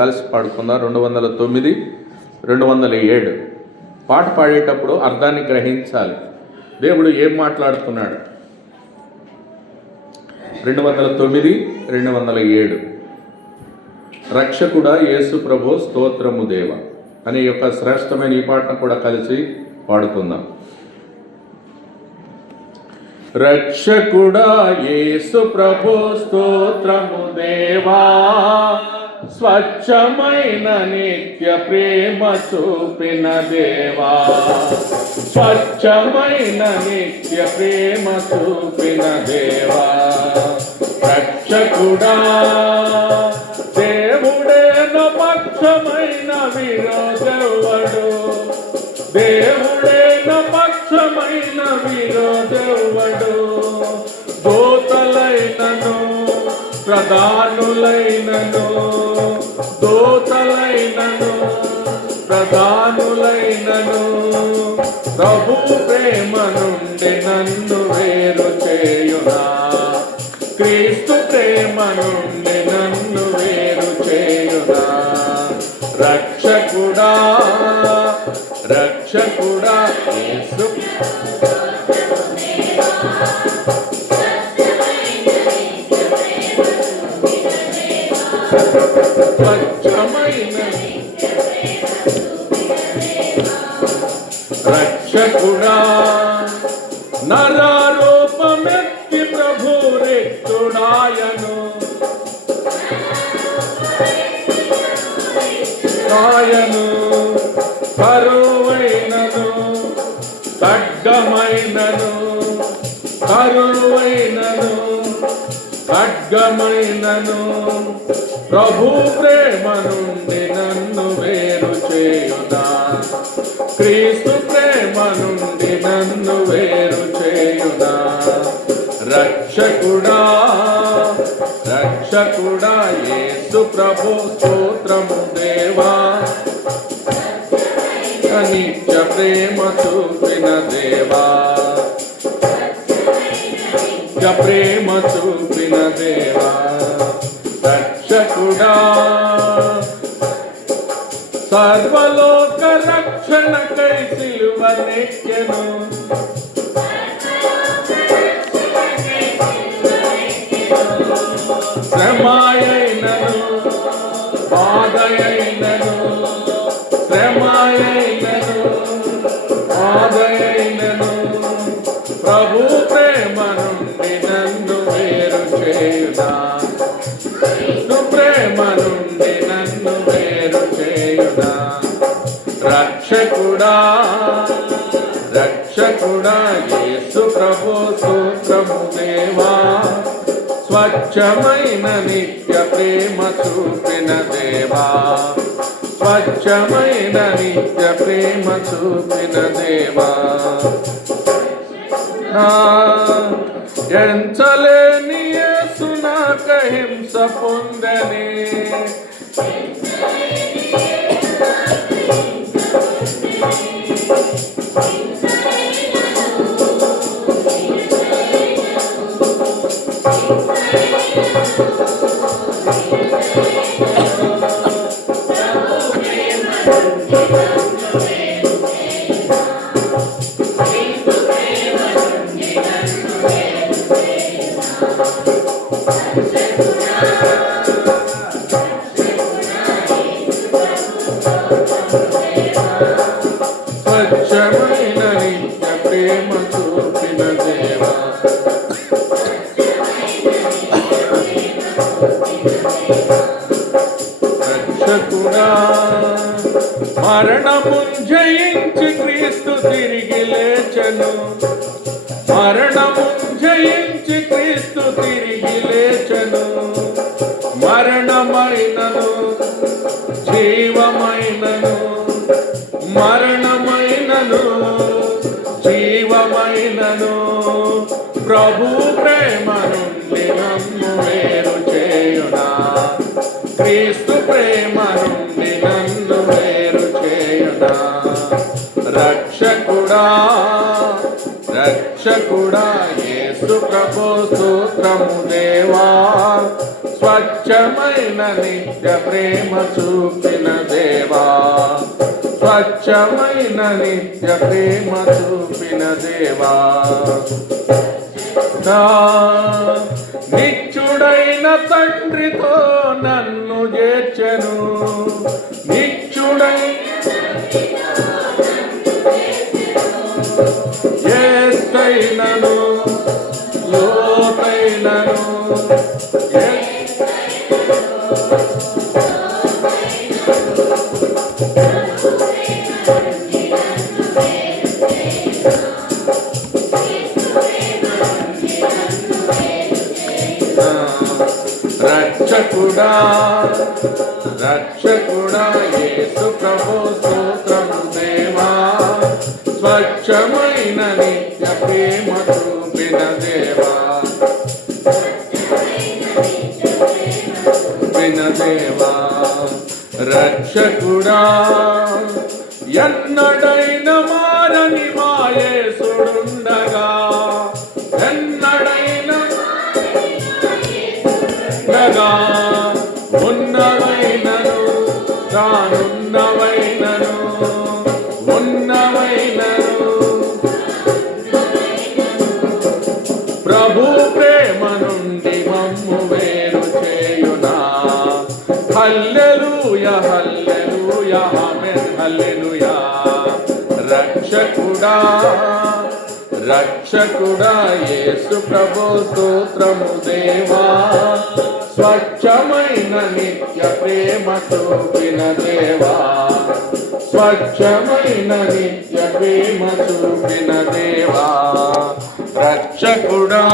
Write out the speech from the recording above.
కలిసి పాడుకుందాం. 209, 207 పాట పాడేటప్పుడు అర్థాన్ని గ్రహించాలి. దేవుడు ఏం మాట్లాడుతున్నాడు. 209, 207 రక్షకుడా యేసు ప్రభు స్తోత్రము దేవ అనే యొక్క శ్రేష్టమైన ఈ పాటను కూడా కలిసి పాడుకుందాం. రక్షకుడా యేసు ప్రభు స్తోత్రము దేవా, స్వచ్ఛమైన నిత్య ప్రేమ చూపిన దేవా, స్వచ్ఛమైన నిత్య ప్రేమ చూపిన దేవా. రక్షకుడా దేవుడే పక్షమైన విరోధెవడు, దేవుడే పక్షమైన విరోధెవడు. దూతలైనను ప్రధానులైనను, దూతలైనను ప్రధానులైనను, ప్రభు ప్రేమ నుండి నన్ను వేరు చేయునా, క్రీస్తు ప్రేమ నుండి నన్ను వేరు చేయునా. రక్షకుడా రక్షకుడా యేసు రక్షకుడా నరరూపమెత్తి ప్రభు రిక్తుడాయను, ఆయను కరువైనను ఖడ్గమైనను, కరువైనను ఖడ్గమైనను, ప్రభు ప్రేమ నుండి నన్ను వేరు చేయునా, క్రీస్తు ప్రేమ నుండి నన్ను వేరు చేయునా. రక్షకుడా రక్షకుడా యేసు ప్రభు స్తోత్రము దేవా, నిత్య ప్రేమ చూపిన దేవా, నిత్య ప్రేమ చూపిన దేవా. రక్షకుడా సర్వలోక రక్షణకై సిలువనెక్కెను, శ్రమయైనను బాధయైనను, శ్రమయైనను బాధయైనను, ప్రభు ప్రేమ నుండి నన్ను వేరు చేయునా, క్రీస్తు ప్రేమ నుండి నన్ను వేరు చేయునా. రక్షకుడా రక్షకుడా యేసు ప్రభు స్తోత్రము దేవా, స్వచ్ఛమైన నిత్య ప్రేమ చూపిన దేవా, స్వచ్ఛమైన నిత్య ప్రేమ చూపిన దేవా. ఎంచలేని యేసు నాక హింస పొందని, స్వచ్ఛమైన నిత్య ప్రేమ చూపిన దేవా. రక్షకుడా మరణము జయించి క్రీస్తు తిరిగి లేచెను, మరణము జయించి క్రీస్తు తిరిగి లేచెను. మరణమైనను జీవమైనను, మరణమైనను జీవమైనను, ప్రభు ప్రేమ నుండి నన్ను వేరు చేయునా, క్రీస్తు ప్రేమ నుండి నన్ను వేరు చేయునా. రక్షకుడా రక్షకుడా యేసు ప్రభు స్తోత్రము దేవా, స్వచ్ఛ స్వచ్ఛమైన నిత్య ప్రేమ చూపిన దేవా, స్వచ్ఛమైన నిత్య ప్రేమ చూపిన దేవా, నా నిత్యుడైన తండ్రితో నన్ను చేర్చెను, నిత్యుడైన ఎత్తైనను లోతైనను రక్షకుడా రక్షకుడా యేసు ప్రభు స్తోత్రము దేవా, స్వచ్ఛమైన నిత్య ప్రేమ చూపిన దేవా, చూపిన దేవా, రక్షకుడా ఎన్నడైన మారని మా యేసుడుండగా, ఎన్నడైన ఉన్నవైనను తానున్నవైనను ఉన్నవైనను ప్రభు ప్రేమ నుండి మమ్ము వేరు చేయునా, హల్లెలూయా హల్లెలూయా ఆమేన్ హల్లెలూయా. రక్షకుడా రక్షకుడా యేసు ప్రభు స్తోత్రము దేవా, స్వచ్ఛమైన నిత్య ప్రేమ చూపిన దేవా, స్వచ్ఛమైన నిత్య ప్రేమ చూపిన దేవా, రక్షకుడా.